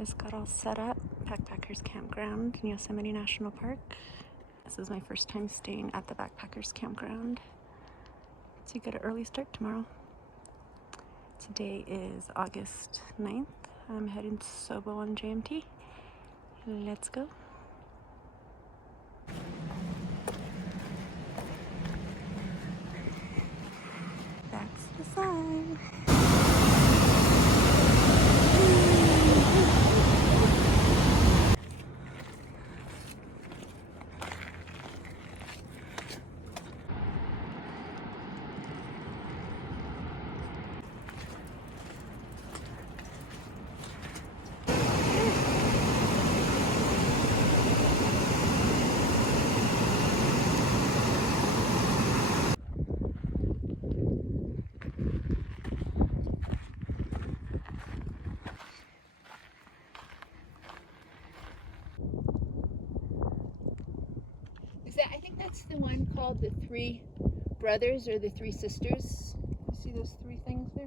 Just got all set up. Backpackers Campground in Yosemite National Park. This is my first time staying at the Backpackers Campground. So you get an early start tomorrow. Today is August 9th. I'm heading to SOBO on JMT. Let's go. That's the sign. I think that's the one called the Three Brothers or the Three Sisters. You see those three things there?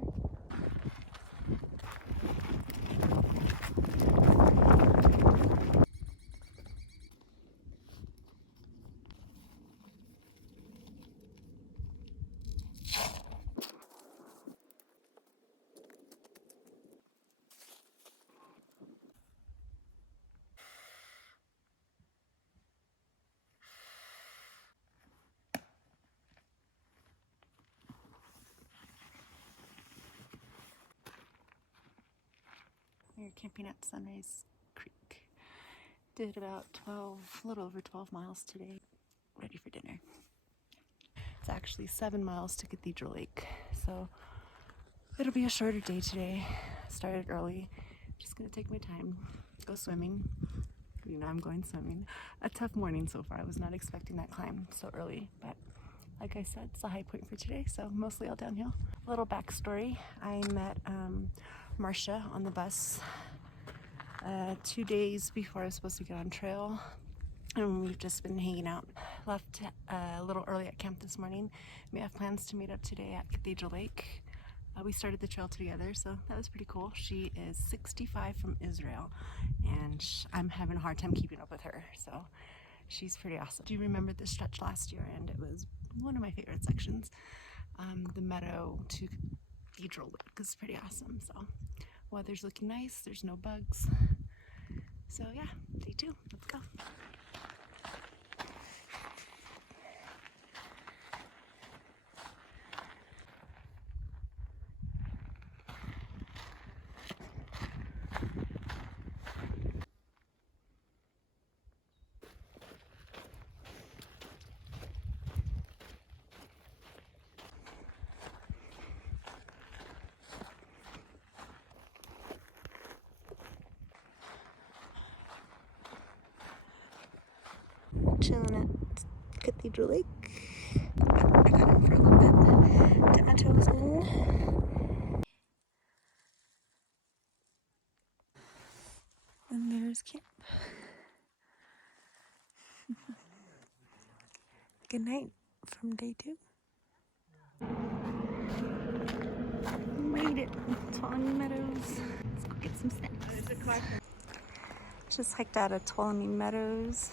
We're camping at Sunrise Creek. Did about a little over 12 miles today. Ready for dinner. It's actually 7 miles to Cathedral Lake, so it'll be a shorter day today. Started early. Just gonna take my time, go swimming. You know, I'm going swimming. A tough morning so far. I was not expecting that climb so early, but like I said, it's the high point for today, so mostly all downhill. A little backstory. I met Marcia on the bus 2 days before I was supposed to get on trail, and we've just been hanging out. Left a little early at camp this morning. We have plans to meet up today at Cathedral Lake. We started the trail together, so that was pretty cool. She is 65 from Israel, and I'm having a hard time keeping up with her, so she's pretty awesome. Do you remember this stretch last year? And it was one of my favorite sections. The meadow to Cathedral Lake is pretty awesome. So weather's looking nice, there's no bugs. So yeah, day 2, let's go. Chilling at Cathedral Lake. I got in for a little bit. Dip my toes in. And there's camp. Good night from day 2. Made it to Tuolumne Meadows. Let's go get some snacks. Just hiked out of Tuolumne Meadows.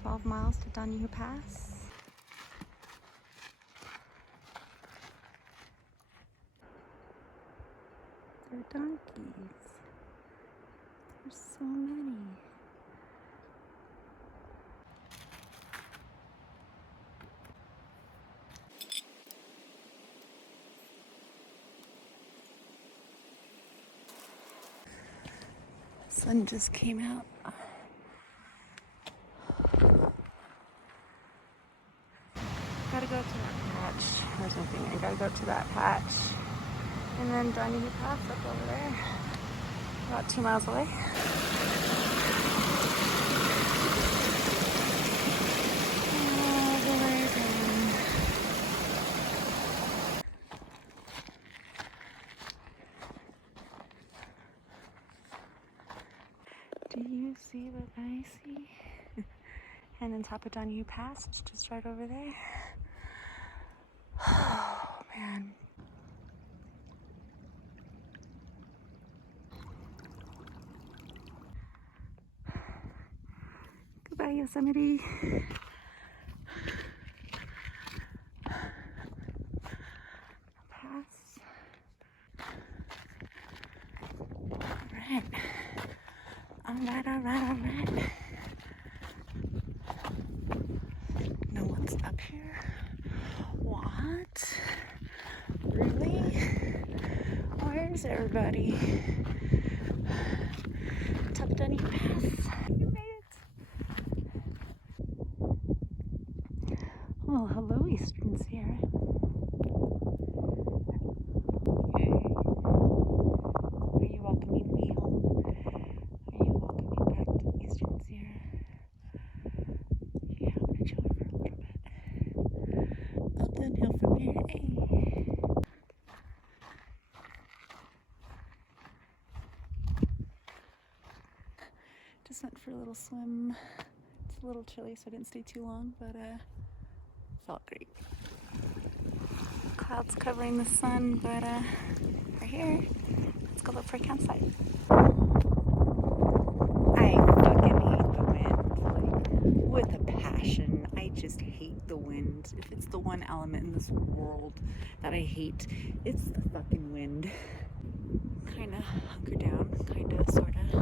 12 miles to Donahue Pass. They're donkeys. There's so many. Sun just came out. Gotta go to that patch. There's nothing. I gotta go to that patch. And then Donahue Pass up over there. About 2 miles away. Do you see what I see? And on top of Donahue Pass, it's just right over there. Oh man. Bye, Yosemite. Pass. Alright. Alright. Know what's up here? What? Really? Where's everybody? Top Dunny Pass. You made it. Well, hello, Eastern Sierra. Yay. Are you welcoming me home? Are you welcoming back to Eastern Sierra? Yeah, I'm gonna chill for a little bit. Up that hill from here. Hey. Just went for a little swim. It's a little chilly, so I didn't stay too long, but felt great. Clouds covering the sun, but we're here. Let's go look for a campsite. I fucking hate the wind, like, with a passion. I just hate the wind. If it's the one element in this world that I hate, it's the fucking wind. Kind of hunker down, kind of, sort of.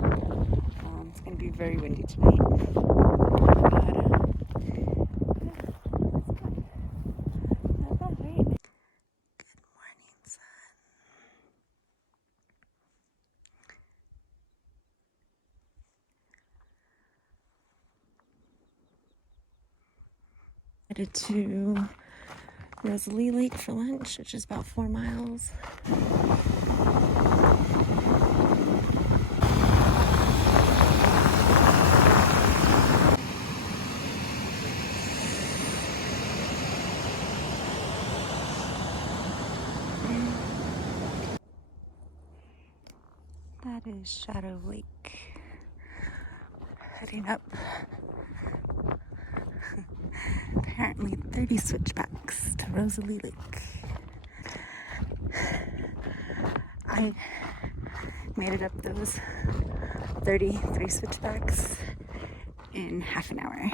It's going to be very windy tonight. But, yeah, it's good. Not bad, right? Good morning, sun. Headed to Rosalie Lake for lunch, which is about 4 miles. That is Shadow Lake. Heading up. Apparently 30 switchbacks to Rosalie Lake. I made it up those 33 switchbacks in half an hour.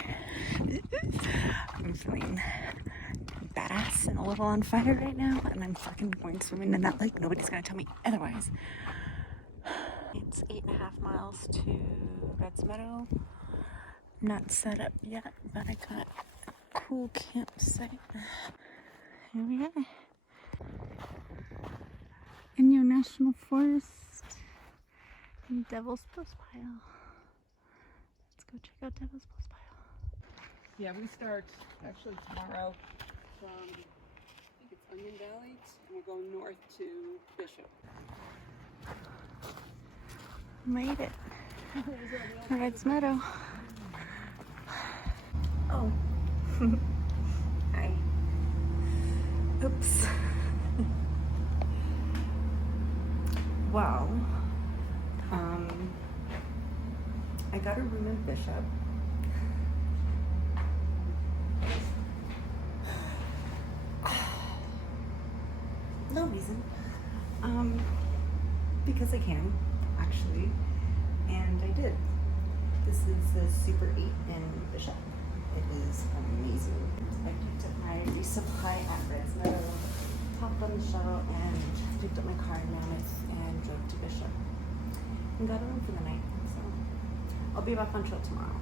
I'm feeling badass and a little on fire right now, and I'm fucking going swimming in that lake. Nobody's gonna tell me otherwise. It's 8.5 miles to Red's Meadow. Not set up yet, but I got a cool campsite. Here we are. Inyo National Forest and Devil's Post Pile. Let's go check out Devil's Post Pile. Yeah, we start actually tomorrow from, I think it's Onion Valley, and we'll go north to Bishop. Made it. Red's Meadow. Oh. Hi. Oops. Wow. I got a room in Bishop. No reason. Because I can, actually. And I did. This is the Super 8 in Bishop. It is amazing. I picked up my resupply at Red's Meadow, hopped on the shuttle, and picked up my car in Mammoth and drove to Bishop. And got a room for the night. So I'll be back on trail tomorrow.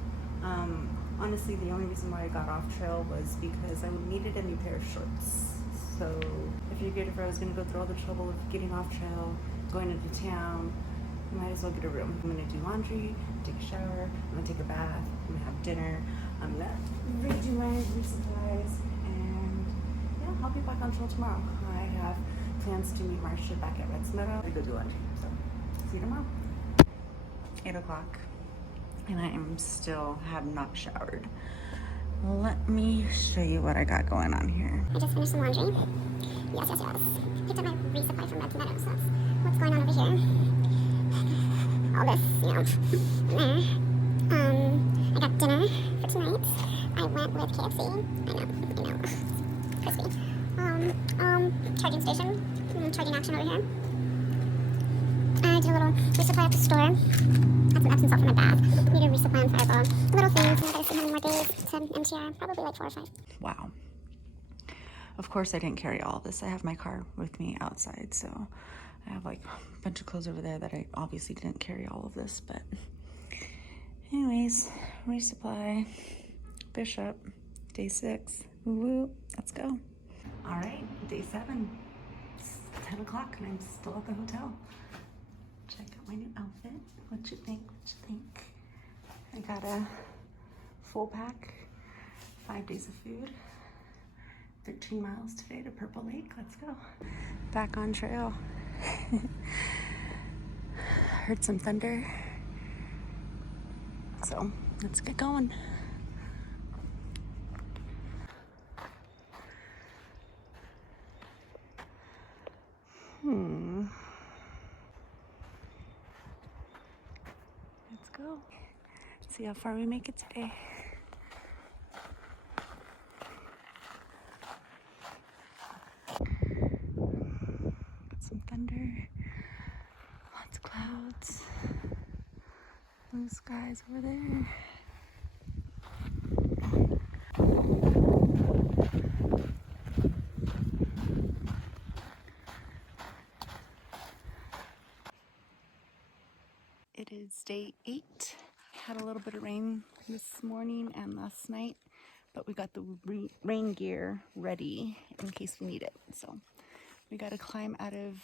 Honestly, the only reason why I got off trail was because I needed a new pair of shorts. So I figured if I was going to go through all the trouble of getting off trail, going into town, I might as well get a room. I'm going to do laundry, take a shower, I'm going to take a bath, I'm going to have dinner, I'm going to redo my resupplies, and yeah, I'll be back on trail tomorrow. I have plans to meet Marcia back at Red's Meadow to go do laundry. So see you tomorrow. 8 o'clock. And I have not showered. Let me show you what I got going on here. I just finished some laundry. Yes. Picked up my resupply from Red's Meadow, so that's what's going on over here. All this, there. I got dinner for tonight. I went with KFC. I know. Crispy. Charging station. Charging action over here. I did a little resupply at the store. Had some Epsom salt for my bath. Need a resupply on Fireball. Little things. I gotta see how many more days to MTR. Probably like 4 or 5. Wow. Of course I didn't carry all of this. I have my car with me outside, so I have like a bunch of clothes over there that I obviously didn't carry all of this, but anyways, resupply, Bishop, day 6, woo-woo, let's go. All right, day 7, it's 10 o'clock and I'm still at the hotel. Check out my new outfit. What you think, I got a full pack, 5 days of food, 13 miles today to Purple Lake. Let's go. Back on trail. Heard some thunder. So let's get going. Let's go. See how far we make it today. Some thunder, lots of clouds, blue skies over there. It is day 8. Had a little bit of rain this morning and last night, but we got the rain gear ready in case we need it. So we got to climb out of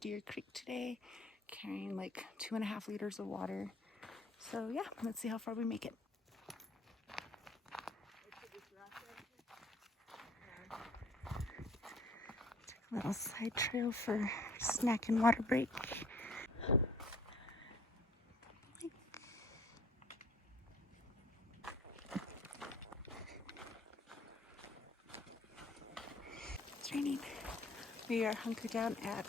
Deer Creek today, carrying like 2.5 liters of water. So yeah, let's see how far we make it. Take a little side trail for snack and water break. It's raining. We are hunkered down at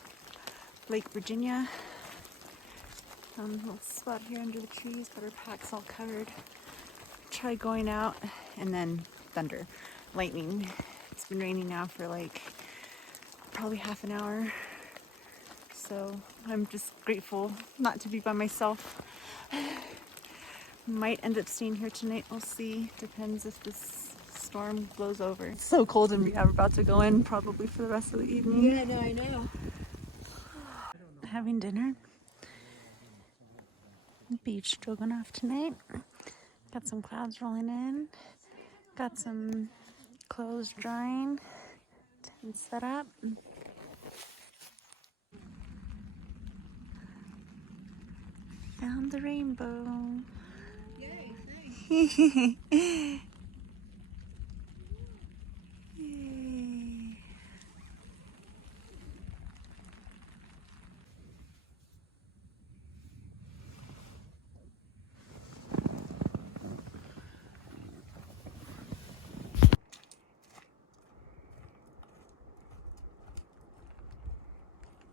Lake Virginia. Little spot here under the trees, but our pack's all covered. Try going out, and then thunder, lightning. It's been raining now for like probably half an hour. So I'm just grateful not to be by myself. Might end up staying here tonight. We'll see. Depends if this storm blows over. It's so cold and we're about to go in probably for the rest of the evening. Yeah, no, I know. Having dinner. Beef stroganoff tonight. Got some clouds rolling in. Got some clothes drying. Tent set up. Found the rainbow. Yay, nice. Yay.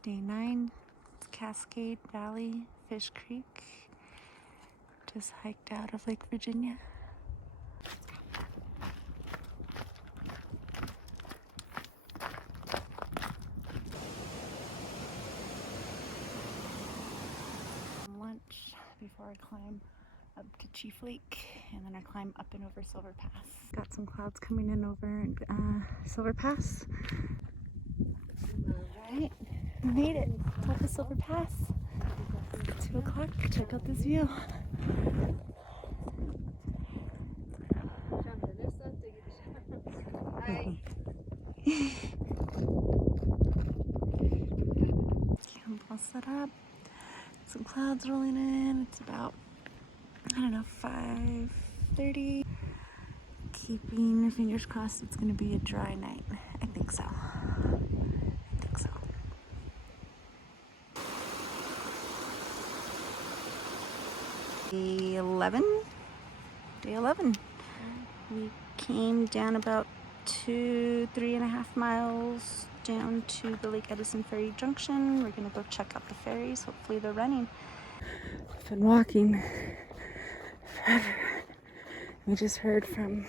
Day 9, it's Cascade Valley, Fish Creek. Just hiked out of Lake Virginia. Lunch before I climb up to Chief Lake, and then I climb up and over Silver Pass. Got some clouds coming in over Silver Pass. Alright, we made it. Top of Silver Pass. 2 o'clock. Check out this view. Hi. Camp all set up. Some clouds rolling in. It's about, I don't know, 5:30. Keeping fingers crossed it's gonna be a dry night. I think so. Day 11. We came down about 3.5 miles down to the Lake Edison Ferry Junction. We're gonna go check out the ferries. Hopefully they're running. I've been walking forever. We just heard from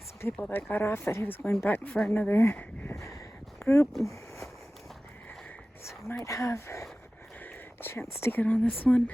some people that got off that he was going back for another group. So we might have chance to get on this one.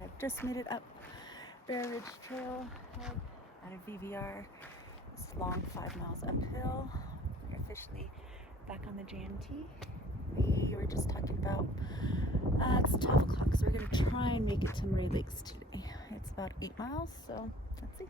I've just made it up Bear Ridge Trail out of VVR. It's long 5 miles uphill. We're officially back on the JMT. We were just talking about, it's 12 o'clock, so we're gonna try and make it to Murray Lakes today. It's about 8 miles, so let's see.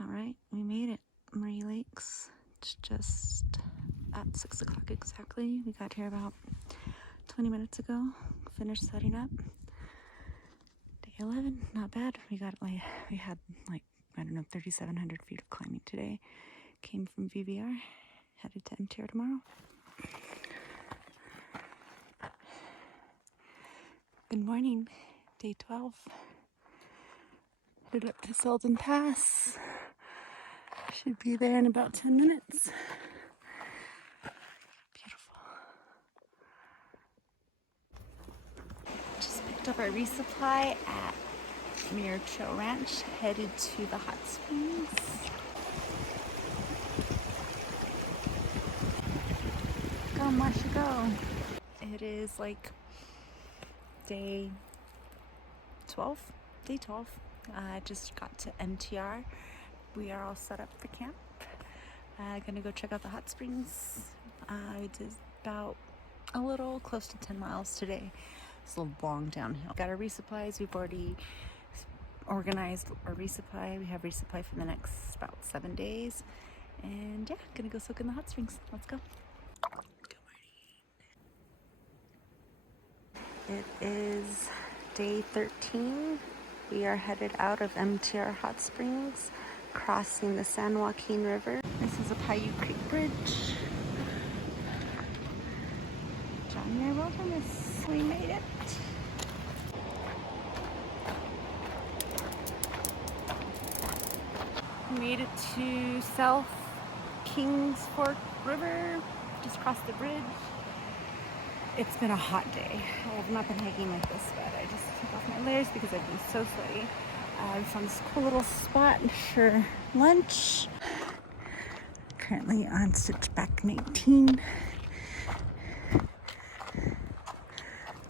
All right, we made it. Murray Lakes. It's just at 6 o'clock exactly. We got here about 20 minutes ago. Finished setting up. Day 11, not bad. We had like, I don't know, 3,700 feet of climbing today. Came from VVR, headed to MTR tomorrow. Good morning, day 12. Headed up to Selden Pass. Should be there in about 10 minutes. Beautiful. Just picked up our resupply at Muir Trail Ranch, headed to the hot springs. Go, Marcia, go. It is like day 12. Day 12. I just got to MTR. We are all set up for camp. Gonna go check out the hot springs. I did about a little close to 10 miles today. It's a little long downhill. Got our resupplies. We've already organized our resupply. We have resupply for the next about 7 days. And yeah, gonna go soak in the hot springs. Let's go. Good morning. It is day 13. We are headed out of MTR Hot Springs, crossing the San Joaquin River. This is a Paiute Creek Bridge. John Muir Wilderness. We made it. We made it to South Kings Fork River. Just crossed the bridge. It's been a hot day. I have not been hiking like this, but I just took off my layers because I've been so sweaty. I found this cool little spot for lunch. Currently on Switchback 19. I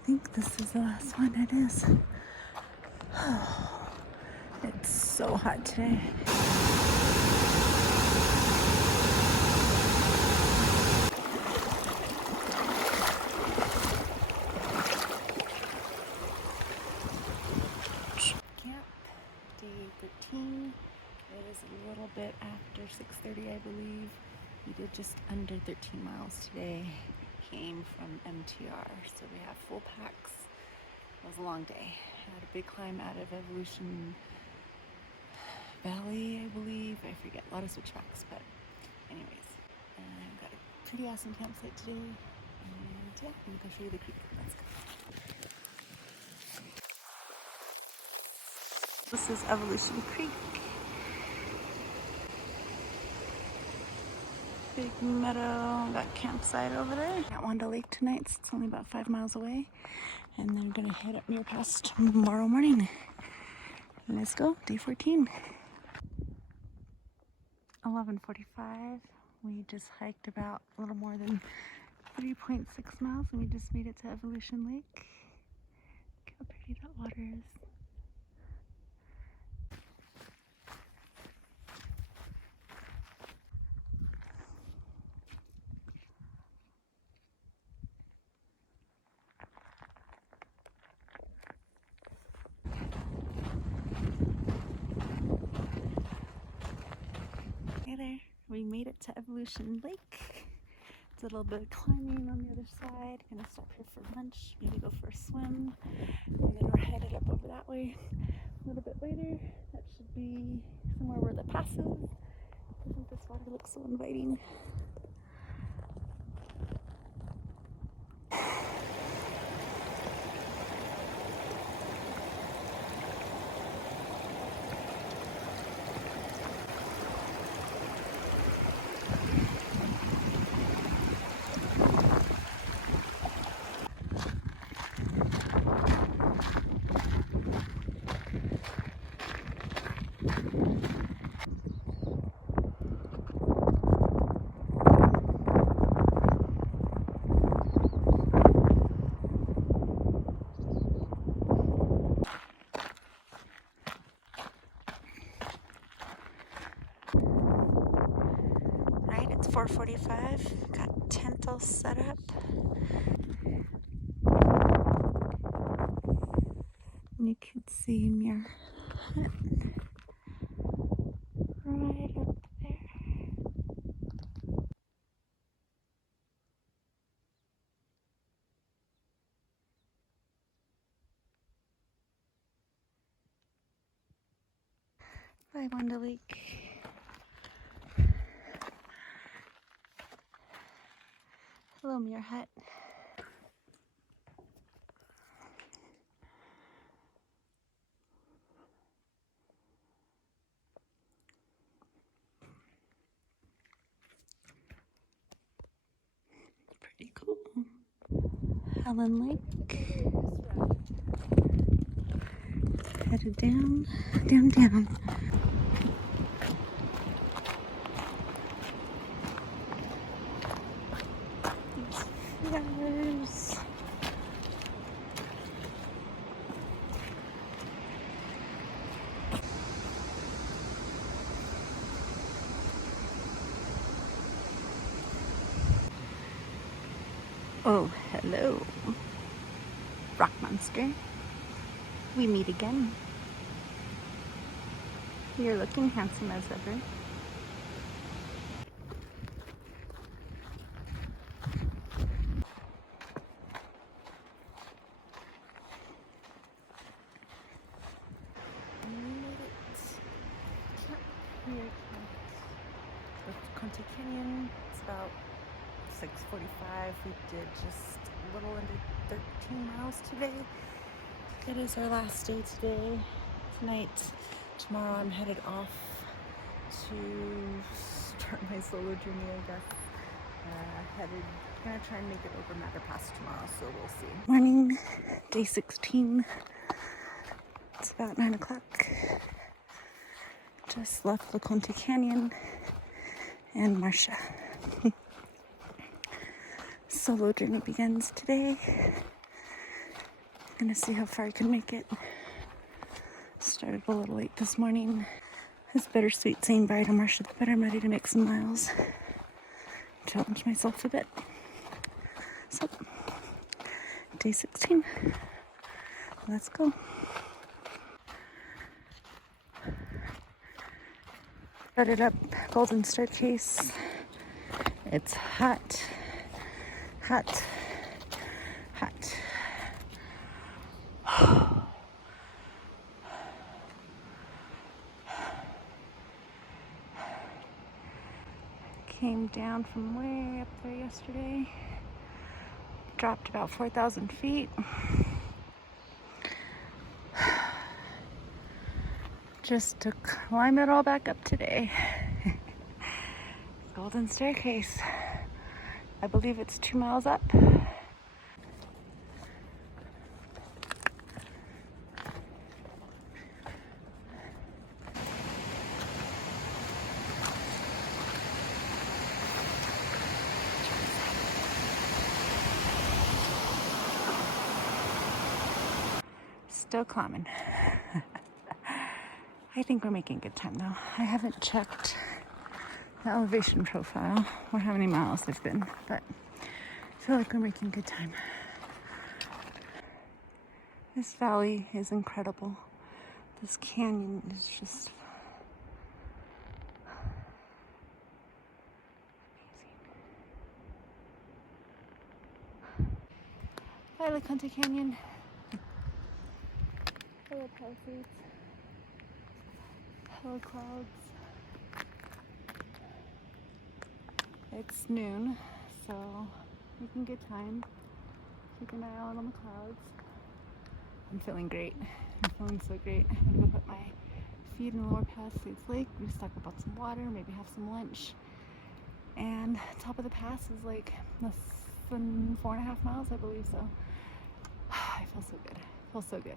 think this is the last one. It is. Oh, it's so hot today. It is a little bit after 6:30, I believe. We did just under 13 miles today. Came from MTR, so we have full packs. It was a long day. Had a big climb out of Evolution Valley, I believe. I forget, a lot of switchbacks, but anyways. I've got a pretty awesome campsite today. And yeah, I'm gonna go show you the creek. Let's go. This is Evolution Creek. Big meadow, got campsite over there. At Wanda Lake tonight, it's only about 5 miles away. And then we're gonna head up Muir Pass tomorrow morning. Let's go, day 14. 11:45. We just hiked about a little more than 3.6 miles and we just made it to Evolution Lake. Look how pretty that water is. Hey there, we made it to Evolution Lake. Did a little bit of climbing on the other side. Gonna stop here for lunch, maybe go for a swim, and then we're headed up over that way a little bit later. That should be somewhere where the pass is. Doesn't this water look so inviting? Right, it's 4:45. Got tent all set up. And you can see Muir right up there. By Wanda Lake. Hello, Muir Hut. Pretty cool. Helen Lake. Headed down, down, down. Flowers. Oh, hello, rock monster. We meet again. You're looking handsome as ever. Conte Canyon. It's about 6:45. We did just a little under 13 miles today. It is our last day today. Tonight, tomorrow I'm headed off to start my solo journey, I guess. Gonna try and make it over Mather Pass tomorrow, so we'll see. Morning, day 16. It's about 9 o'clock. Just left the Conte Canyon and Marcia. Solo journey begins today. Gonna see how far I can make it. Started a little late this morning. It's bittersweet saying bye to Marcia, but I'm ready to make some miles. Challenge myself a bit. So, day 16. Let's go. Started up Golden Staircase. It's hot, hot, hot. Came down from way up there yesterday. Dropped about 4,000 feet. Just to climb it all back up today. Golden Staircase. I believe it's 2 miles up. Still climbing. I think we're making good time though. I haven't checked the elevation profile or how many miles they've been, but I feel like we're making good time. This valley is incredible. This canyon is just amazing. Hi, the Conte Canyon. Hello, Palisades. Hello, clouds. It's noon, so making good time. Keep an eye out on the clouds. I'm feeling great. I'm feeling so great. I'm gonna go put my feet in the lower Palisades Lake, restock about some water, maybe have some lunch. And top of the pass is like less than 4.5 miles, I believe, so I feel so good. I feel so good.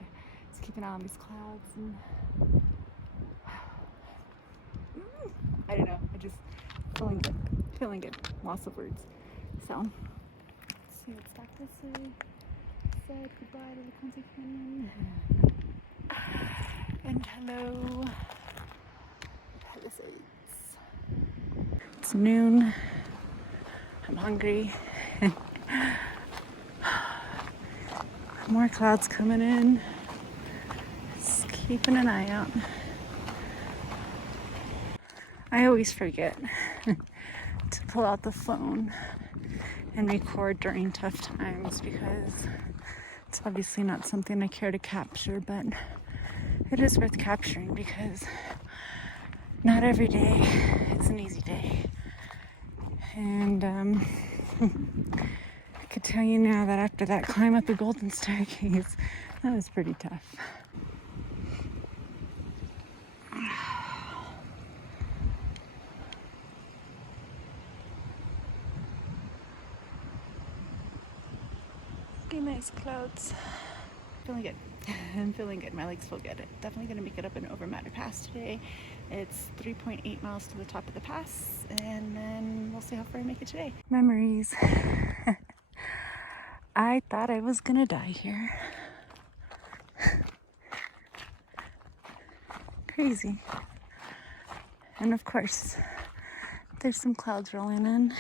Just keep an eye on these clouds and I don't know, I just feeling good. Feeling good. Lots of words. So let's see what's back this way. Said goodbye to the Conte Canyon. And hello. Palisades. It's noon. I'm hungry. More clouds coming in. Just keeping an eye out. I always forget to pull out the phone and record during tough times because it's obviously not something I care to capture, but it is worth capturing because not every day is an easy day. And I could tell you now that after that climb up the Golden Staircase, that was pretty tough. Pretty nice clouds. Feeling good. I'm feeling good. My legs feel good. Definitely going to make it up and over Matter Pass today. It's 3.8 miles to the top of the pass, and then we'll see how far I make it today. Memories. I thought I was going to die here. Crazy. And of course, there's some clouds rolling in.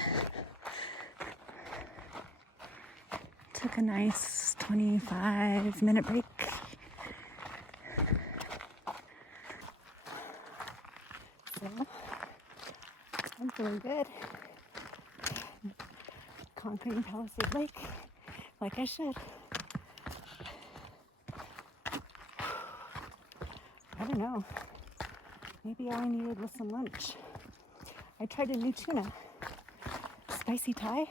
Took a nice 25-minute break. So, I'm feeling good. Conquering Palisade Lake, like I should. I don't know. Maybe all I needed was some lunch. I tried a new tuna. Spicy Thai.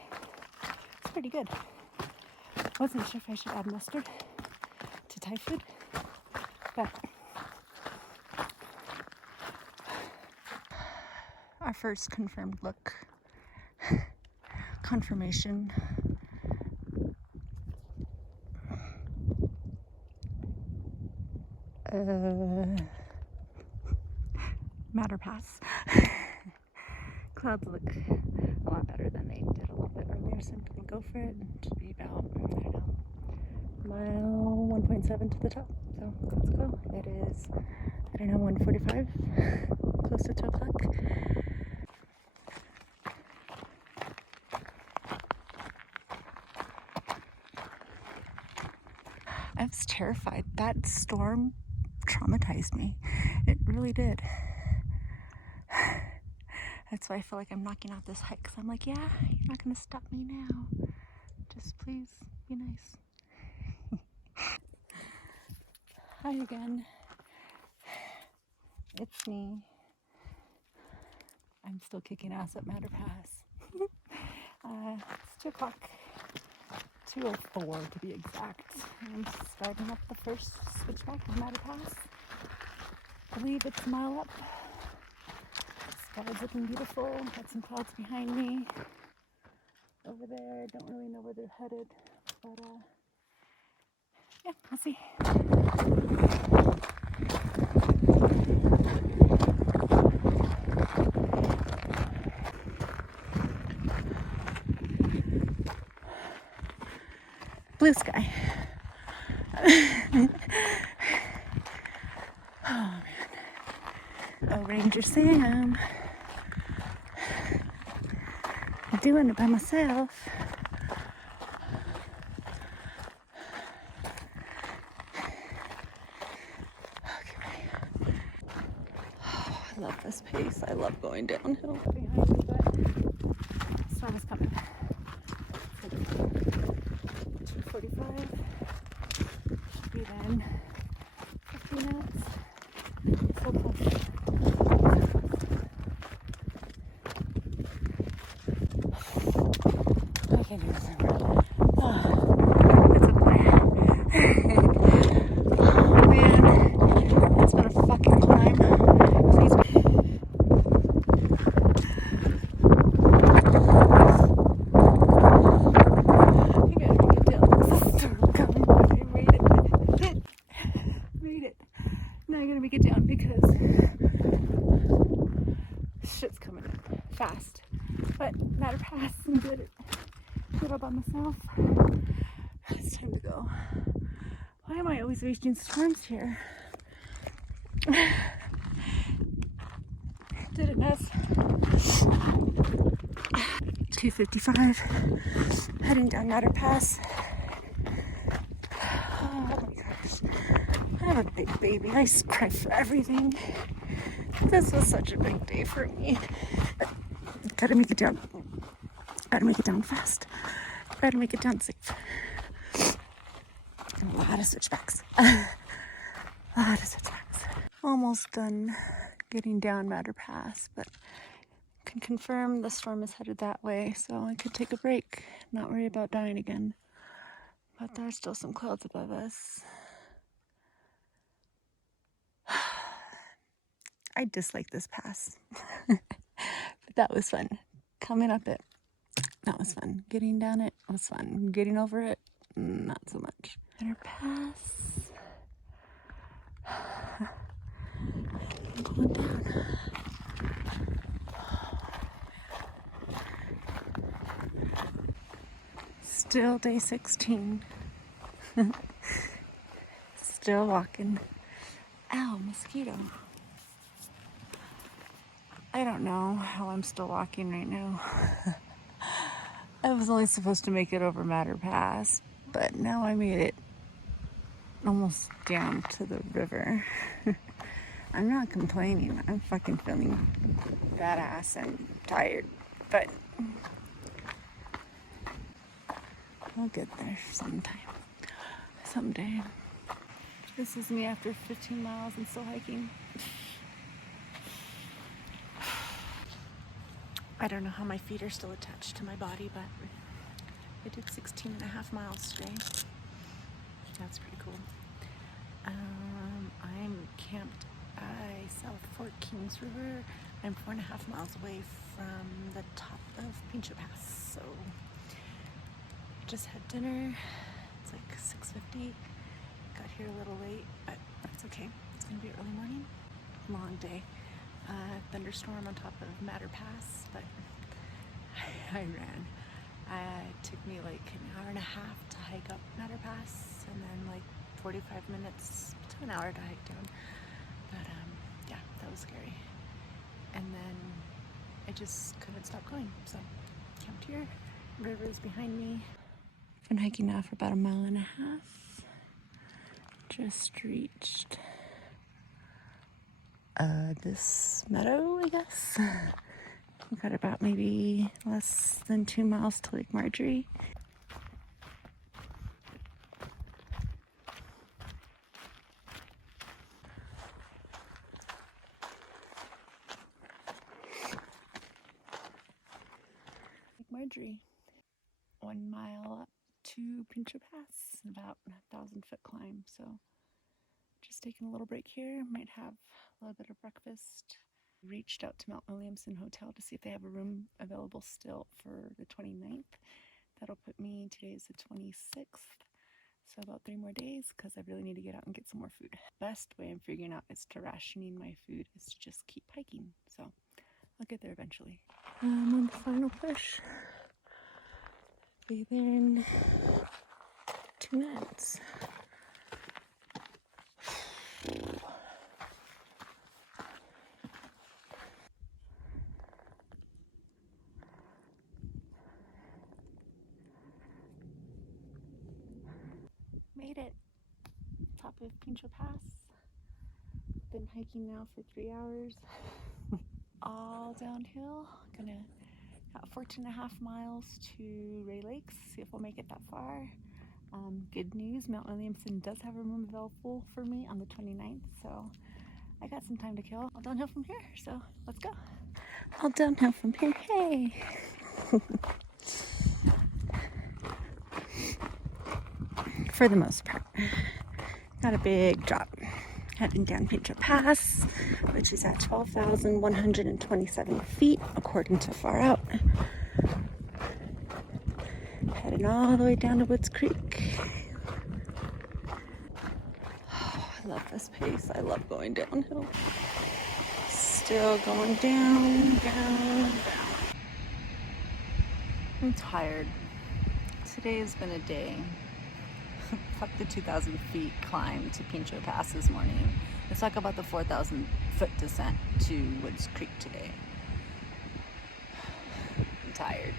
It's pretty good. Wasn't sure if I should add mustard to Thai food, but our first confirmed look. Confirmation. Matter Pass. Clouds look a lot better than they did a little bit earlier, so I'm gonna go for it. It should be about, I don't know, mile 1.7 to the top. So let's go. It is, I don't know, 1:45, close to 2 o'clock. I was terrified. That storm traumatized me. It really did. That's why I feel like I'm knocking out this hike. Cause I'm like, yeah, you're not gonna stop me now. Just please be nice. Hi again. It's me. I'm still kicking ass at Matter Pass. It's 2 o'clock. 2:04 to be exact. I'm starting up the first switchback of Matter Pass. I believe it's a mile up. The sky's looking beautiful. Got some clouds behind me. Over there, don't really know where they're headed, but yeah, we'll see. Blue sky. Oh man. Oh, Ranger Sam. I'm doing it by myself. Okay. Oh, I love this pace. I love going downhill. Behind me, but storm is coming. 2:45. can't even see where. It's up there. Oh man, it's been a fucking climb. Please. I gotta get down. There's a storm coming. I made it. Made it. Now I gotta make it down because shit's coming in fast. But matter pass and did it. Did all by myself. It's time to go. Why am I always wasting storms here? Did it, Ness? 2:55. Heading down Matter Pass. Oh my gosh. I have a big baby. I cry for everything. This was such a big day for me. Gotta make it down. Gotta make it down fast. Gotta make it down safe. A lot of switchbacks. A lot of switchbacks. Almost done getting down Matter Pass, but can confirm the storm is headed that way, so I could take a break, not worry about dying again. But there's still some clouds above us. I dislike this pass, but that was fun. Coming up it, that was fun. Getting down it was fun. Getting over it, not so much. Matter Pass. I'm going down. Still day 16. Still walking. Ow, mosquito. I don't know how I'm still walking right now. I was only supposed to make it over Matter Pass, but now I made it almost down to the river. I'm not complaining. I'm fucking feeling badass and tired, but I'll get there someday. This is me after 15 miles and still hiking. I don't know how my feet are still attached to my body, but I did 16 and a half miles today. That's pretty cool. I'm camped by South Fork Kings River. I'm 4.5 miles away from the top of Pincho Pass. So just had dinner. It's like 6:50. Got here a little late, but that's okay. It's gonna be an early morning. Long day. Thunderstorm on top of Matter Pass, but I ran. It took me like an hour and a half to hike up Matter Pass, and then like 45 minutes to an hour to hike down. But yeah, that was scary. And then I just couldn't stop going, so camped here. River is behind me. Been hiking now for about 1.5 miles. Just reached this meadow, I guess. We've got about maybe less than 2 miles to Lake Marjorie. Lake Marjorie. 1 mile up to Pincho Pass, about a 1,000-foot climb. So just taking a little break here. Might have a little bit of breakfast. Reached out to Mount Williamson Hotel to see if they have a room available still for the 29th. That'll put me, today is the 26th, so about 3 more days, because I really need to get out and get some more food. Best way I'm figuring out is to rationing my food is to just keep hiking, so I'll get there eventually. I'm on the final push. Be there in 2 minutes. Made it. Top of Pincho Pass. Been hiking now for 3 hours. All downhill. Gonna got 14.5 miles to Ray Lakes. See if we'll make it that far. Good news, Mount Williamson does have a room available for me on the 29th, so I got some time to kill. All downhill from here, so let's go. All downhill from here, hey! for the most part. Not a big drop. Heading down Pinto Pass, which is at 12,127 feet according to Far Out. Heading all the way down to Woods Creek. Oh, I love this pace. I love going downhill. Still going down, down, down. I'm tired. Today has been a day. Fuck the 2,000 feet climb to Pinto Pass this morning. Let's talk about the 4,000 foot descent to Woods Creek today. I'm tired.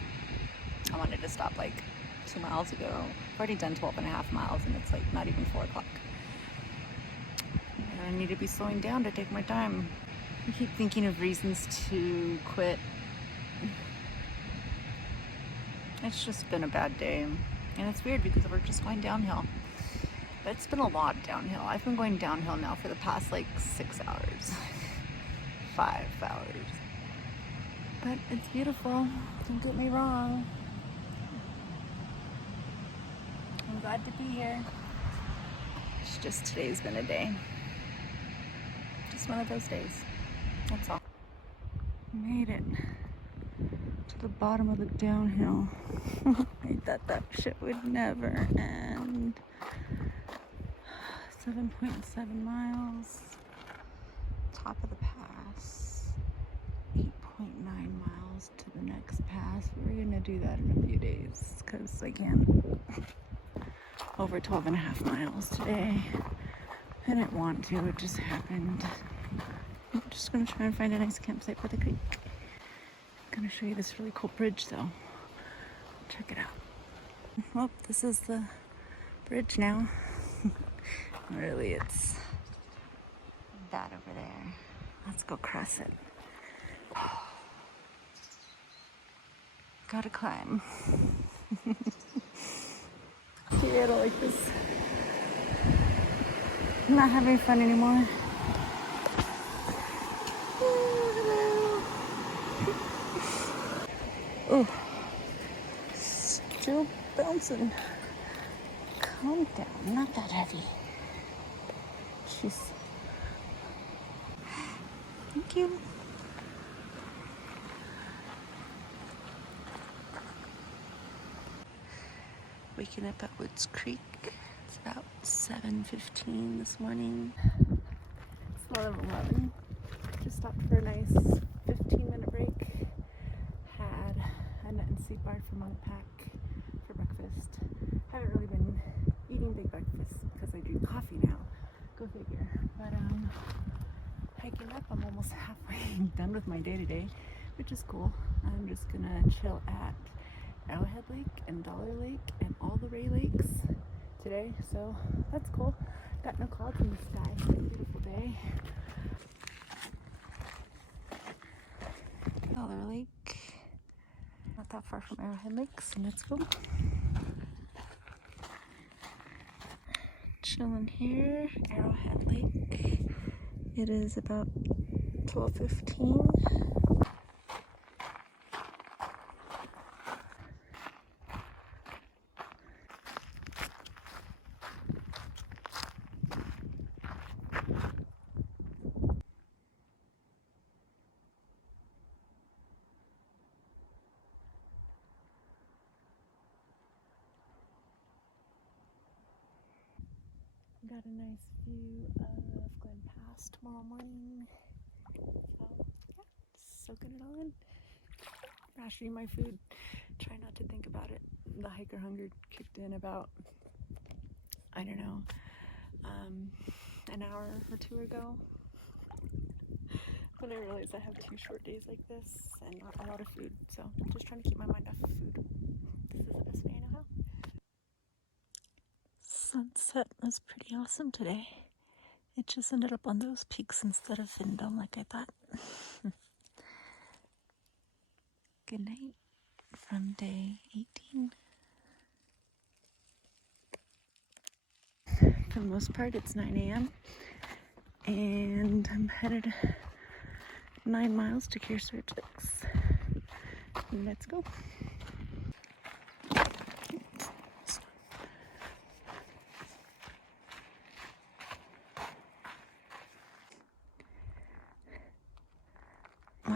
I wanted to stop like 2 miles ago. I've already done 12 and a half miles and it's like not even 4 o'clock. I need to be slowing down to take my time. I keep thinking of reasons to quit. It's just been a bad day. And it's weird because we're just going downhill. But it's been a lot downhill. I've been going downhill now for the past like 6 hours. 5 hours. But it's beautiful. Don't get me wrong. I'm glad to be here. It's just today's been a day. Just one of those days. That's all. Made it to the bottom of the downhill. I thought that shit would never end. 7.7 miles. Top of the pass. 8.9 miles to the next pass. We're gonna do that in a few days because I can't. Over 12 and a half miles today. I didn't want to, it just happened. I'm just gonna try and find a nice campsite for the creek. I'm gonna show you this really cool bridge though. Check it out. Oh, this is the bridge now. Really, it's that over there. Let's go cross it. Gotta climb. Gee, I don't like this. I'm not having fun anymore. Oh, still bouncing. Calm down, not that heavy. Jeez. Thank you. Waking up at Woods Creek. It's about 7:15 this morning. It's 11:11. Just stopped for a nice 15-minute break. Had a nut and seed bar from Monk Pack for breakfast. Haven't really been eating big breakfasts because I drink coffee now. Go figure. But hiking up, I'm almost halfway done with my day today, which is cool. I'm just gonna chill at Arrowhead Lake and Dollar Lake and all the Ray Lakes today, so that's cool. Got no clouds in the sky. It's a beautiful day. Dollar Lake, not that far from Arrowhead Lake, so let's go. Chilling here, Arrowhead Lake. It is about 12:15. Got a nice view of Glen Pass tomorrow morning. So, yeah, soaking it all in. Rationing my food. Try not to think about it. The hiker hunger kicked in about, I don't know, an hour or two ago. When I realized I have 2 short days like this and not a lot of food. So, just trying to keep my mind off of food. This is the best way I know how. Sunset was pretty awesome today. It just ended up on those peaks instead of Fin Dome like I thought. Good night from day 18. For the most part, it's 9 a.m. and I'm headed 9 miles to Kearsarge Lakes. Let's go.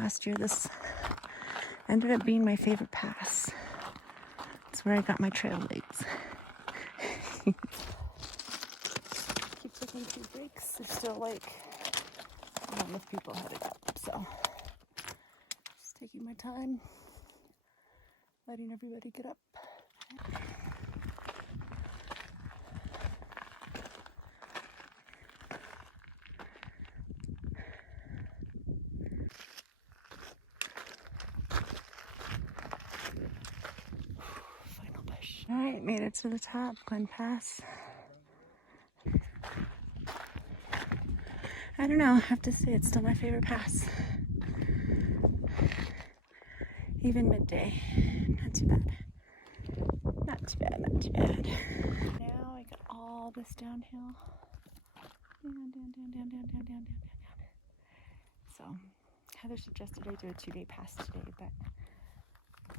last year, this ended up being my favorite pass. It's where I got my trail legs. Keep looking through breaks. There's still like Mammoth people headed up, so just taking my time, letting everybody get up. Final push. All right, made it to the top, Glen Pass. I don't know, I have to say it's still my favorite pass. Even midday, not too bad. Not too bad, not too bad. Now I got all this downhill. Down. So, Heather suggested I do a 2-day pass today, but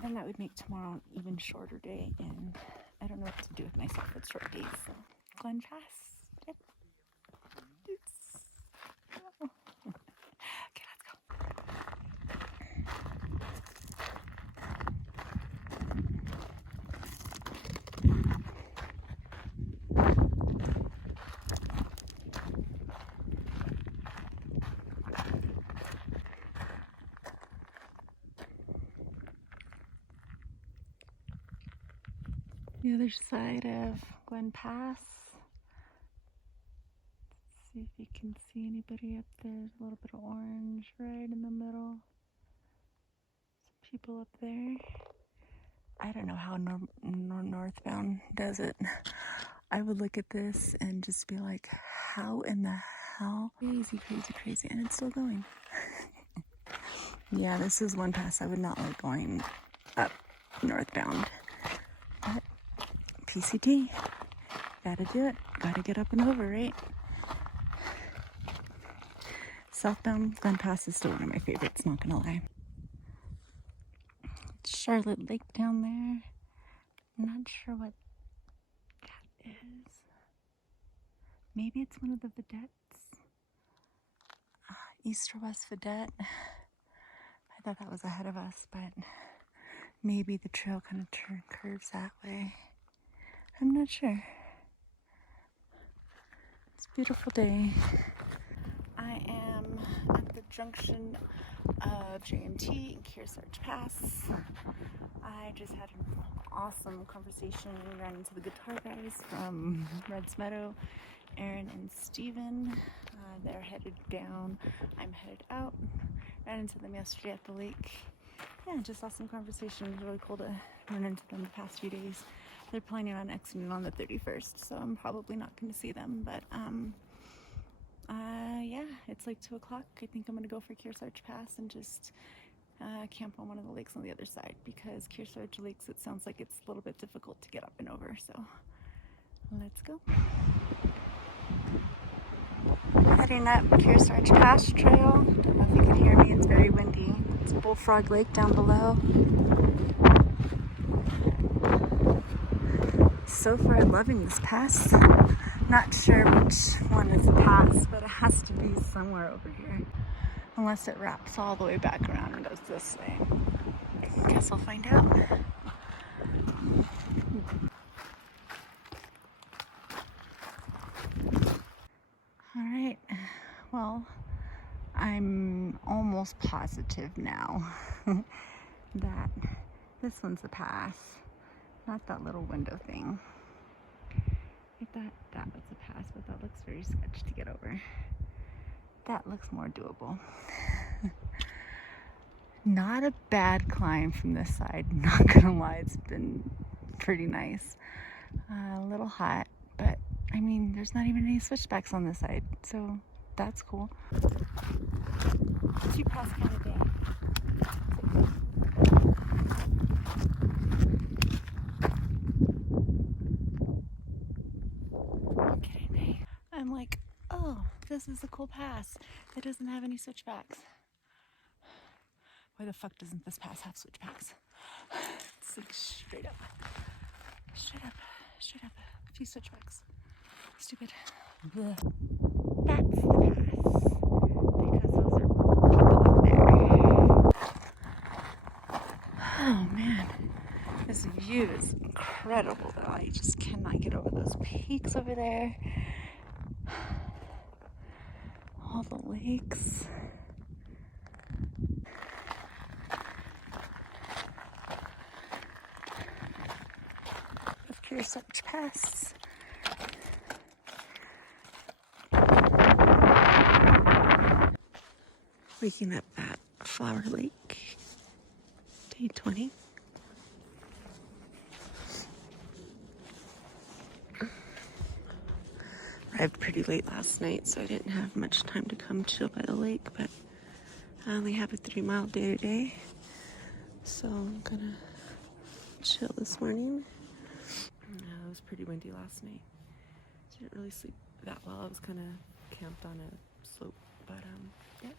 then that would make tomorrow an even shorter day, and I don't know what to do with myself with short days, so Glen Pass. Yep. Okay, let's go. The other side of Glen Pass. Let's see if you can see anybody up there. There's a little bit of orange right in the middle. Some people up there. I don't know how Northbound does it. I would look at this and just be like, how in the hell? Crazy, crazy, crazy. And it's still going. Yeah, this is one pass I would not like going up Northbound. But PCT, gotta do it. Gotta get up and over, right? Southbound Glen Pass is still one of my favorites, not gonna lie. Charlotte Lake down there. I'm not sure what that is. Maybe it's one of the vedettes. East or West Vedette. I thought that was ahead of us, but maybe the trail kind of curves that way. I'm not sure. It's a beautiful day. I am at the junction of JMT and Kearsarge Pass. I just had an awesome conversation, ran into the guitar guys from Red's Meadow, Aaron and Steven. They're headed down, I'm headed out. Ran into them yesterday at the lake. Yeah, just awesome conversation. It was really cool to run into them the past few days. They're planning on exiting on the 31st, so I'm probably not going to see them, but yeah, it's like 2 o'clock. I think I'm going to go for Kearsarge Pass and just camp on one of the lakes on the other side, because Kearsarge Lakes, it sounds like it's a little bit difficult to get up and over, so let's go. Heading up Kearsarge Pass Trail. Don't know if you can hear me, it's very windy. It's Bullfrog Lake down below. So far, loving this pass. Not sure which one is a pass, but it has to be somewhere over here. Unless it wraps all the way back around and goes this way. Guess I'll find out. Alright, well, I'm almost positive now that this one's a pass. Not that little window thing. I thought that was a pass, but that looks very sketchy to get over. That looks more doable. Not a bad climb from this side, not gonna lie, it's been pretty nice. A little hot, but I mean, there's not even any switchbacks on this side, so that's cool. 2 pass kind of day. I'm like, oh, this is a cool pass. It doesn't have any switchbacks. Why the fuck doesn't this pass have switchbacks? It's like straight up. A few switchbacks. Stupid. Blech. That's the pass. Because those are people up there. This view is incredible though. I just cannot get over those peaks over there. All the lakes. Of Kearsarge Pass. Waking up at Flower Lake, day 20. Arrived pretty late last night, so I didn't have much time to come chill by the lake, but I only have a 3-mile day today, so I'm gonna chill this morning. It was pretty windy last night, so I didn't really sleep that well. I was kind of camped on a slope, but yeah,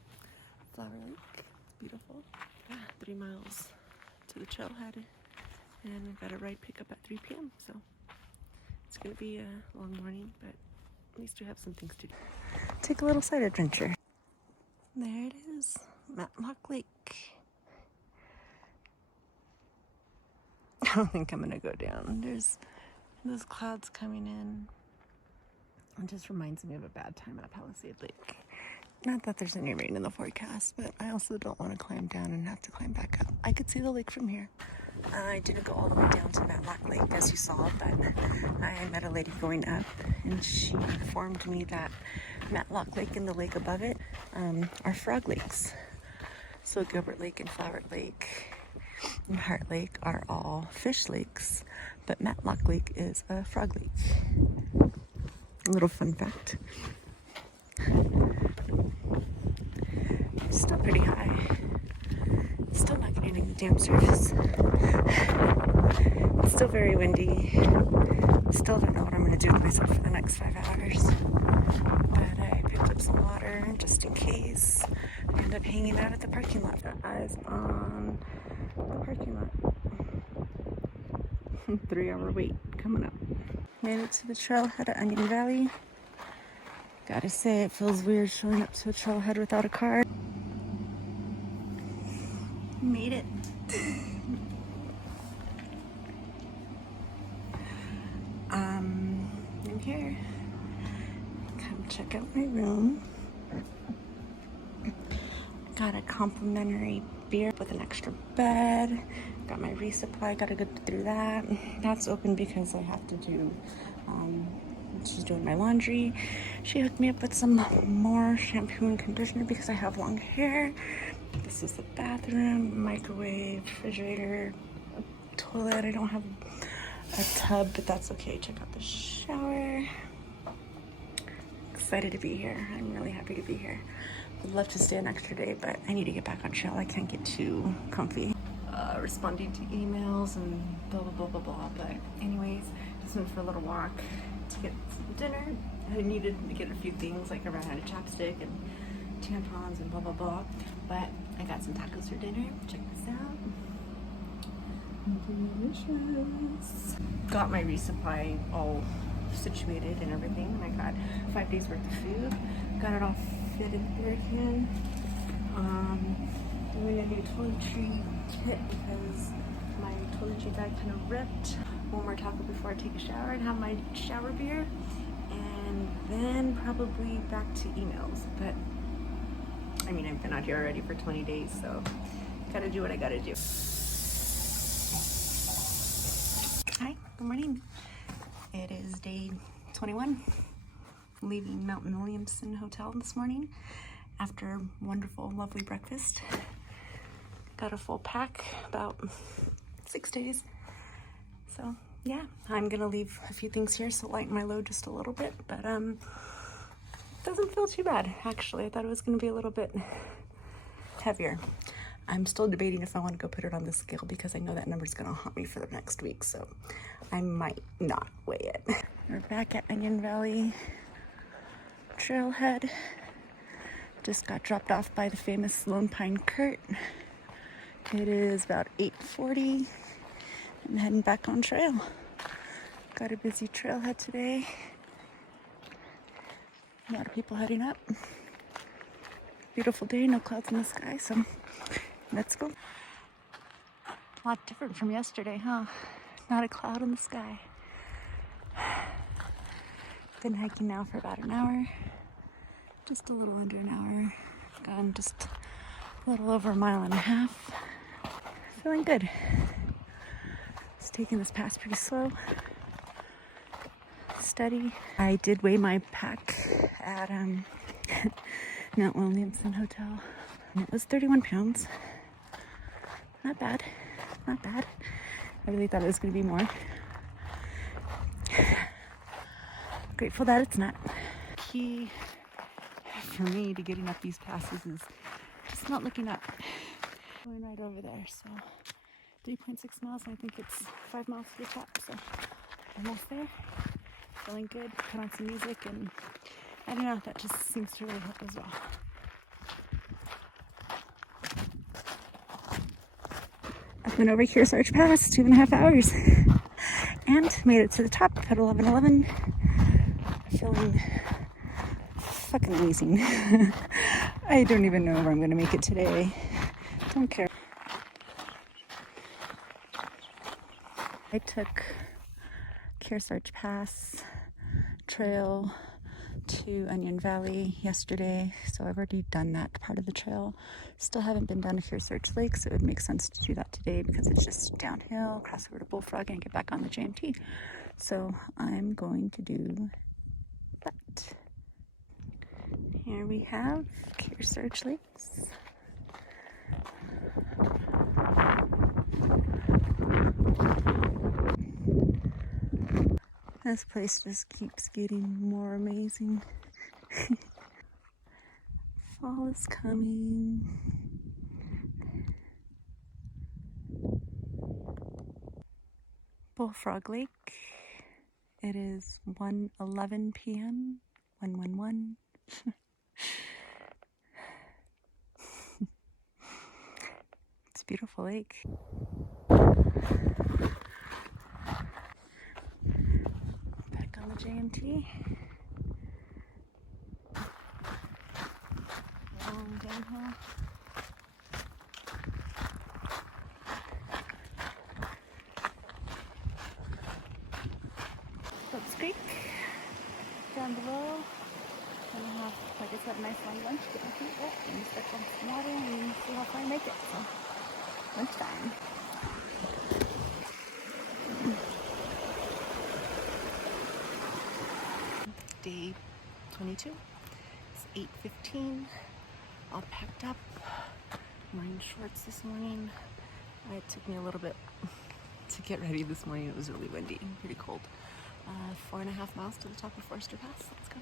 Flower Lake, it's beautiful. Yeah, 3 miles to the trailhead, and I've got a ride pickup at 3 p.m., so it's gonna be a long morning, but at least we have some things to do. Take a little side adventure. There it is, Matlock Lake. I don't think I'm gonna go down. There's those clouds coming in. It just reminds me of a bad time at Palisade Lake. Not that there's any rain in the forecast, but I also don't want to climb down and have to climb back up. I could see the lake from here. I didn't go all the way down to Matlock Lake, as you saw, but I met a lady going up, and she informed me that Matlock Lake and the lake above it are frog lakes. So Gilbert Lake and Flower Lake and Heart Lake are all fish lakes, but Matlock Lake is a frog lake. A little fun fact. Still pretty high. Still not getting any damn surface. It's still very windy. Still don't know what I'm going to do with myself for the next 5 hours. But I picked up some water just in case I end up hanging out at the parking lot. Got eyes on the parking lot. 3-hour wait coming up. Made it to the trailhead at Onion Valley. Gotta say, it feels weird showing up to a trailhead without a car. Made it. I'm here. Come check out my room. Got a complimentary beer with an extra bed. Got my resupply, gotta go through that. That's open because I have to do, she's doing my laundry. She hooked me up with some more shampoo and conditioner because I have long hair. This is the bathroom, microwave, refrigerator, toilet. I don't have a tub, but that's okay. Check out the shower. Excited to be here. I'm really happy to be here. Would love to stay an extra day, but I need to get back on trail. I can't get too comfy. Responding to emails and blah, blah, blah, blah, blah. But anyways, just went for a little walk to get some dinner. I needed to get a few things, like I ran out of chapstick and tampons and blah, blah, blah. But I got some tacos for dinner. Check this out. Delicious. Got my resupply all situated and everything. I got 5 days worth of food. Got it all fitted here again. Doing a new toiletry kit because my toiletry bag kind of ripped. One more taco before I take a shower and have my shower beer, and then probably back to emails. But I mean, I've been out here already for 20 days, so gotta do what I gotta do. Hi, good morning. It is day 21. I'm leaving Mount Williamson Hotel this morning after a wonderful, lovely breakfast. Got a full pack, about 6 days. So yeah, I'm gonna leave a few things here, so lighten my load just a little bit, but doesn't feel too bad, actually. I thought it was gonna be a little bit heavier. I'm still debating if I want to go put it on the scale because I know that number's gonna haunt me for the next week, so I might not weigh it. We're back at Onion Valley Trailhead. Just got dropped off by the famous Lone Pine Kurt. It is about 8:40. I'm heading back on trail. Got a busy trailhead today. A lot of people heading up. Beautiful day, no clouds in the sky, so let's go. A lot different from yesterday, huh? Not a cloud in the sky. Been hiking now for about an hour. Just a little under an hour. Gone just a little over 1.5 miles. Feeling good. Just taking this pass pretty slow. Steady. I did weigh my pack at Mount Williamson Hotel. And it was 31 pounds. Not bad. Not bad. I really thought it was going to be more. Grateful that it's not. Key for me to getting up these passes is just not looking up. Going right over there, so 3.6 miles, and I think it's 5 miles to the top, so almost there. Feeling good. Put on some music, and I don't know, that just seems to really help as well. I've been over Kearsarge Pass 2.5 hours and made it to the top at 11:11. Feeling fucking amazing. I don't even know where I'm gonna make it today. Don't care. I took Kearsarge Pass trail to Onion Valley yesterday, so I've already done that part of the trail. Still haven't been down to Kearsarge Lake, so it would make sense to do that today because it's just downhill, cross over to Bullfrog, and get back on the JMT. So I'm going to do that. Here we have Kearsarge Lakes. This place just keeps getting more amazing. Fall is coming. Bullfrog Lake. It is 1:11 p.m. 111. It's a beautiful lake. Back on the JMT. Long downhill. Bubbs Creek. Down below. Gonna have, like I said, a nice long lunch, get my feet wet, and start on some water and see how far I make it. So, lunchtime. Day 22. It's 8:15. All packed up. I'm wearing shorts this morning. It took me a little bit to get ready this morning. It was really windy and pretty cold. 4.5 miles to the top of Forester Pass. Let's go.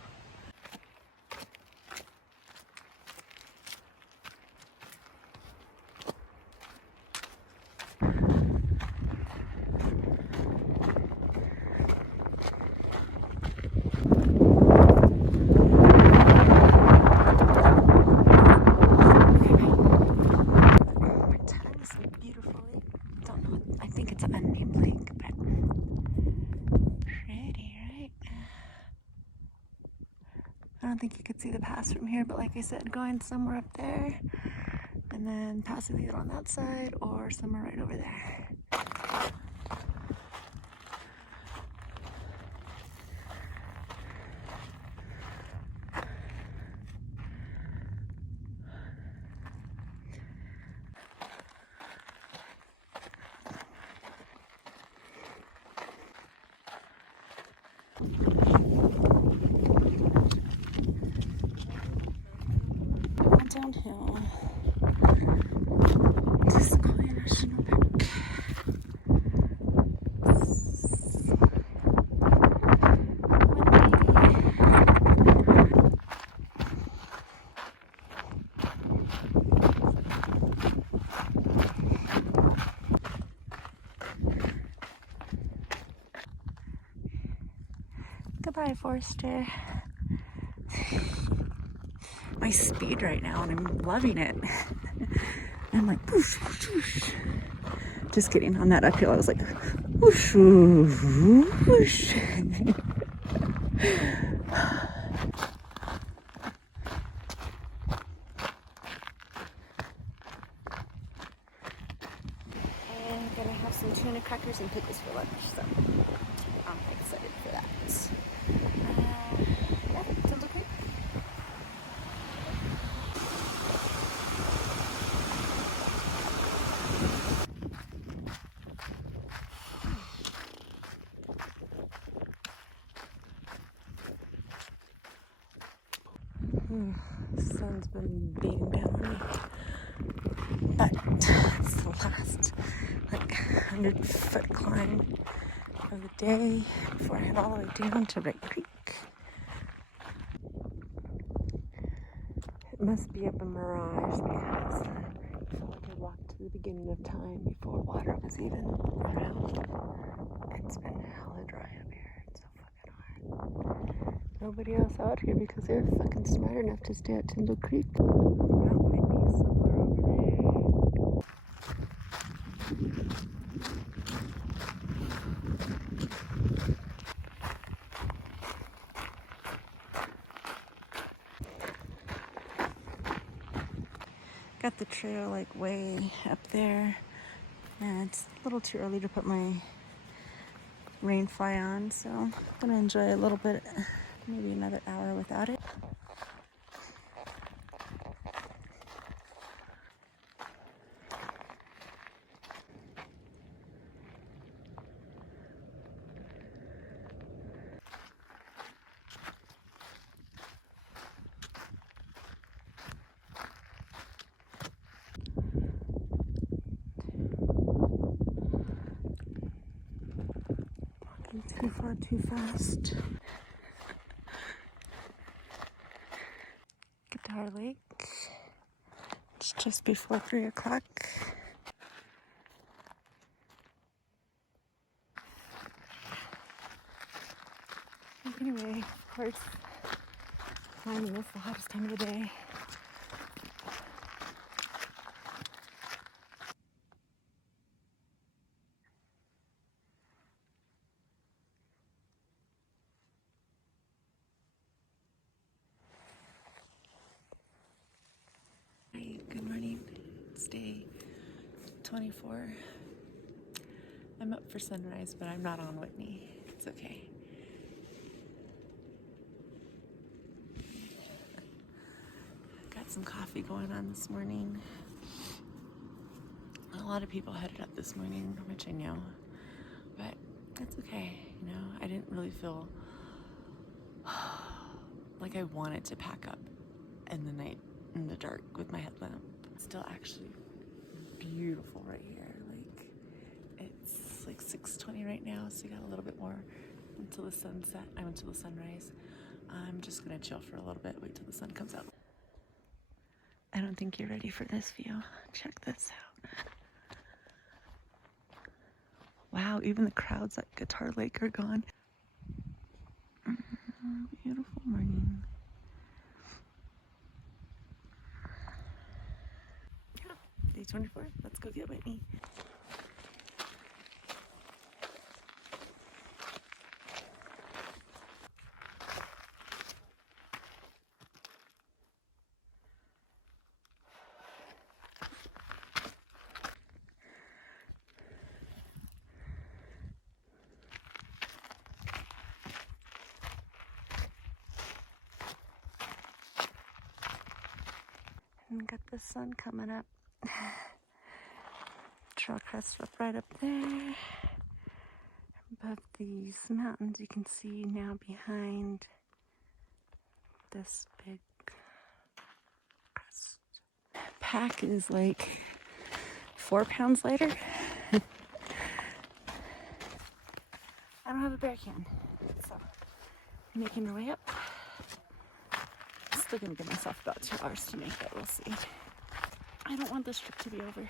I don't think you could see the pass from here, but like I said, going somewhere up there and then passing either on that side or somewhere right over there. Downhill to Sequoia National Park. Goodbye, Forester. My speed right now, and I'm loving it. I'm like, whoosh, whoosh, whoosh. Just kidding. On that uphill, I was like, whoosh, whoosh, whoosh. burgers and pickles for lunch, so I'm excited for that. Yeah, sounds okay. The sun's been beating down on me, but it's the last like 100-foot climb of the day before I head all the way down to Wright Creek. It must be up a mirage because I felt like I walked to the beginning of time before water was even around. It's been hella dry up here. It's so fucking hot. Nobody else out here because they're fucking smart enough to stay at Tyndall Creek. Mount Whitney somewhere over there. Got the trail like way up there, and it's a little too early to put my rain fly on, so I'm gonna enjoy a little bit, maybe another hour without it. Too far, too fast. Guitar Lake. It's just before 3 o'clock. Anyway, of course, climbing is the hottest time of the day. Hey, good morning. It's day 24. I'm up for sunrise, but I'm not on Whitney. It's okay. Got some coffee going on this morning. A lot of people headed up this morning, which I know, but that's okay. You know, I didn't really feel like I wanted to pack up in the night in the dark with my headlamp. It's still actually beautiful right here. Like, it's like 6:20 right now, so you got a little bit more until the sunset. Until the sunrise. I'm just gonna chill for a little bit, wait till the sun comes out. I don't think you're ready for this view. Check this out. Wow, even the crowds at Guitar Lake are gone. Beautiful morning. Yeah, day 24. Let's go get Whitney. And got the sun coming up. Trail crest up right up there. Above these mountains, you can see now behind this big crest. Pack is like 4 pounds lighter. I don't have a bear can, so I'm making my way up. Still gonna give myself about 2 hours to make it, we'll see. I don't want this trip to be over.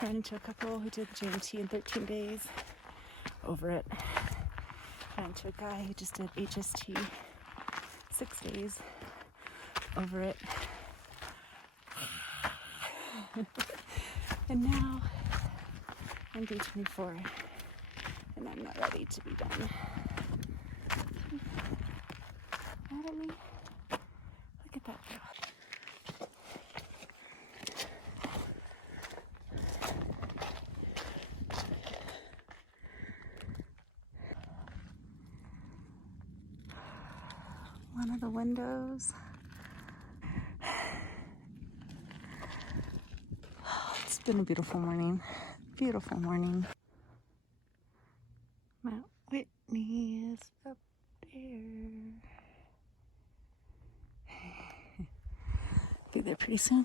Ran into a couple who did the JMT in 13 days. Over it. Ran into a guy who just did HST 6 days. Over it. And now I'm day 24 and I'm not ready to be done. Mad at me? Look at that crowd. one of the windows. It's been a beautiful morning. Beautiful morning. Mount Whitney is up there. Be there pretty soon.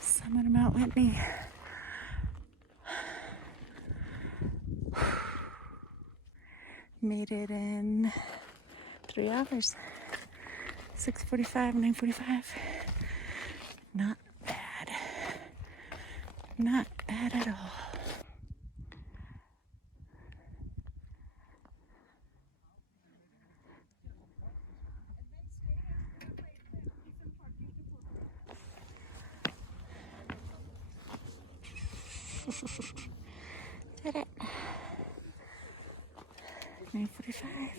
Summit of Mount Whitney. Made it in 3 hours. 6:45, 9:45. Not bad. Not bad at all. Did it. 9:45.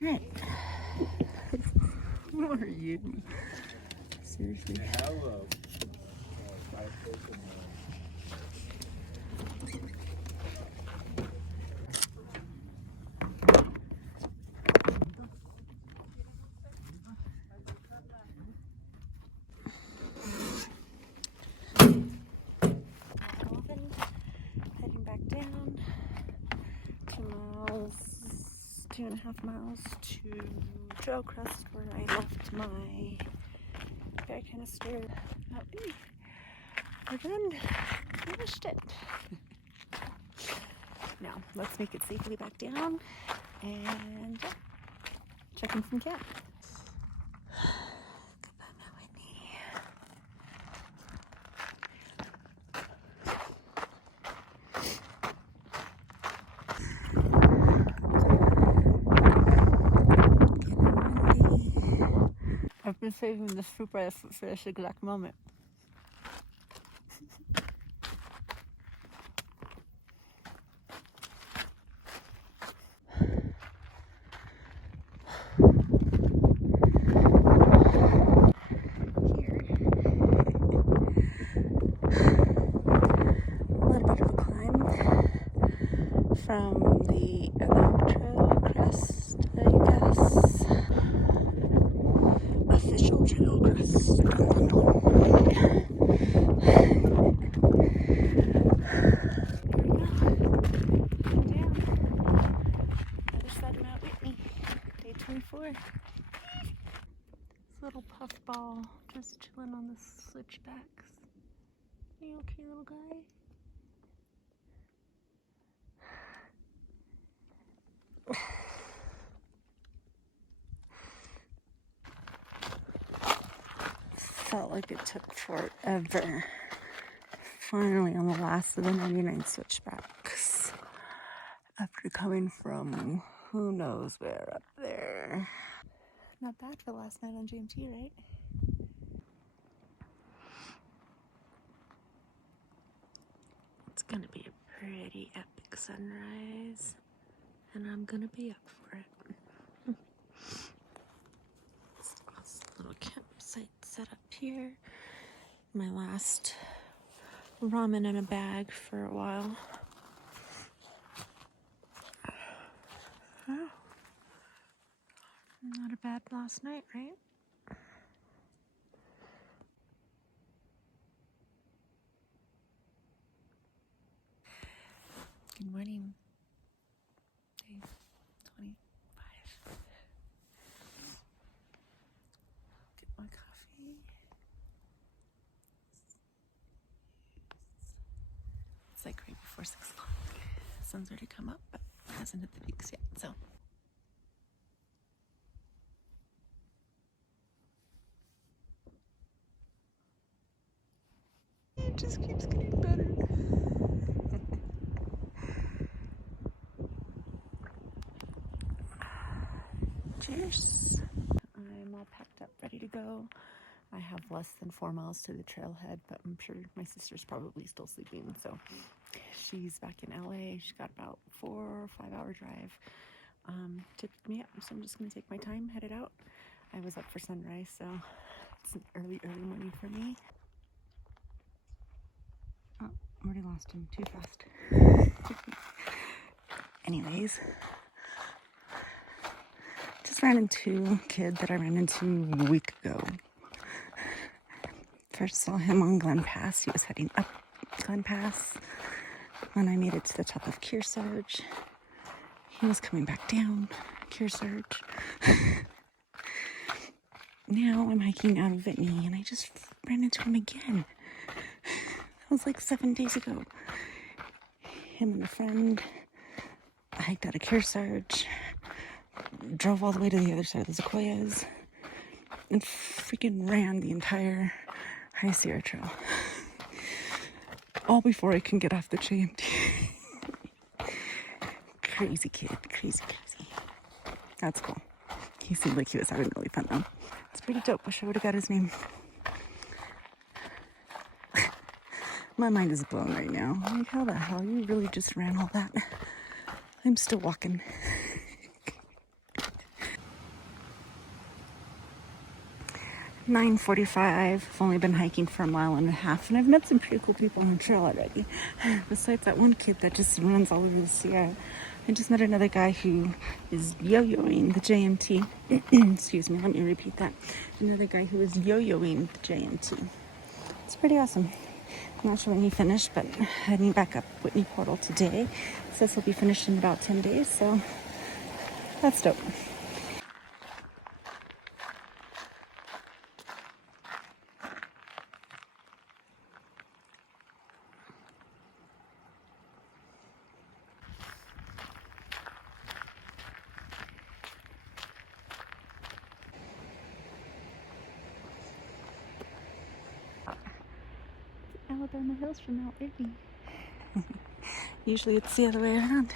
Right. Who are you? Seriously. Hello. Heading back down. 2 miles, 2.5 miles to Trail Crest where I left my bear canister. We're done. Finished it. Now, let's make it safely back down and check in from camp. Goodbye, Mount Whitney. I've been saving this fruit by for this exact moment. From the other trail crest, I guess. Official trail crest. Other side of Mount Whitney, day 24. This little puffball just chilling on the switchbacks. Are you okay, little guy? Felt like it took forever. Finally on the last of the 99 switchbacks. After coming from who knows where up there. Not bad for last night on GMT, right? It's gonna be a pretty epic sunrise. And I'm gonna be up for it. This little campsite set up here. My last ramen in a bag for a while. Oh. Not a bad last night, right? Good morning. Day 25. Get my coffee. It's like right before 6 o'clock. The sun's already come up, but it hasn't hit the peaks yet, so. It just keeps getting better. Cheers. I'm all packed up, ready to go. I have less than 4 miles to the trailhead, but I'm sure my sister's probably still sleeping. So she's back in LA. She's got about 4 or 5 hour drive to pick me up. So I'm just going to take my time, headed out. I was up for sunrise, so it's an early morning for me. Oh, I already lost him too fast. Anyways, just ran into a kid that I ran into a week ago. First saw him on Glen Pass. He was heading up Glen Pass. When I made it to the top of Kearsarge, he was coming back down Kearsarge. Now I'm hiking out of Whitney, and I just ran into him again. That was like 7 days ago. Him and a friend. I hiked out of Kearsarge, drove all the way to the other side of the Sequoias, and freaking ran the entire High Sierra Trail. All before I can get off the JMT. Crazy kid, crazy. That's cool. He seemed like he was having really fun though. It's pretty dope. Wish I would have got his name. My mind is blown right now. Like, how the hell? You really just ran all that? I'm still walking. 9:45. I've only been hiking for a mile and a half, and I've met some pretty cool people on the trail already. Besides that one kid that just runs all over the Sierra, I just met another guy who is yo-yoing the JMT. Excuse me, let me repeat that. Another guy who is yo-yoing the JMT. It's pretty awesome. I'm not sure when he finished, but heading back up Whitney Portal today. Says he'll be finished in about 10 days, so that's dope. Alabama Hills from Mount Whitney. Usually it's the other way around.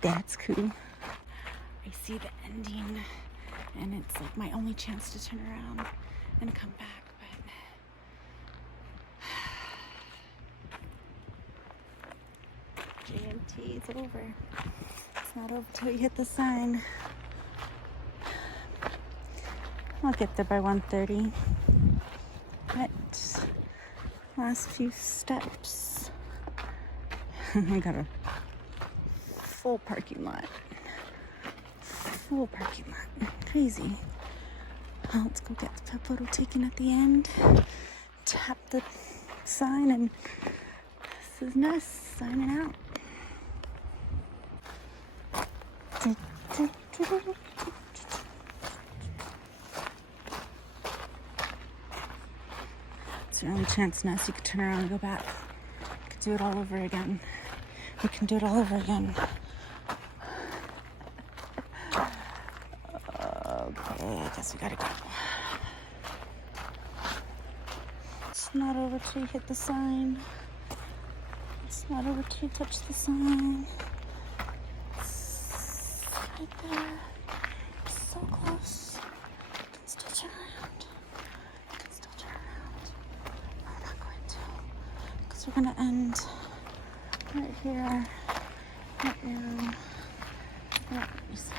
That's cool. I see the ending, and it's like my only chance to turn around and come back, but JMT is over. It's not over till you hit the sign. I'll get there by 1:30. But last few steps. I got a full parking lot. Crazy. Well, let's go get the photo taken at the end. Tap the sign, and this is Ness signing out. It's your only chance, Ness. You could turn around and go back. You could do it all over again. We can do it all over again. Okay, I guess we gotta go. It's not over till you hit the sign. It's not over till you touch the sign. It's right there. So close. You can still turn around. I'm not going to. Because we're gonna end right here. Right now. Let me see.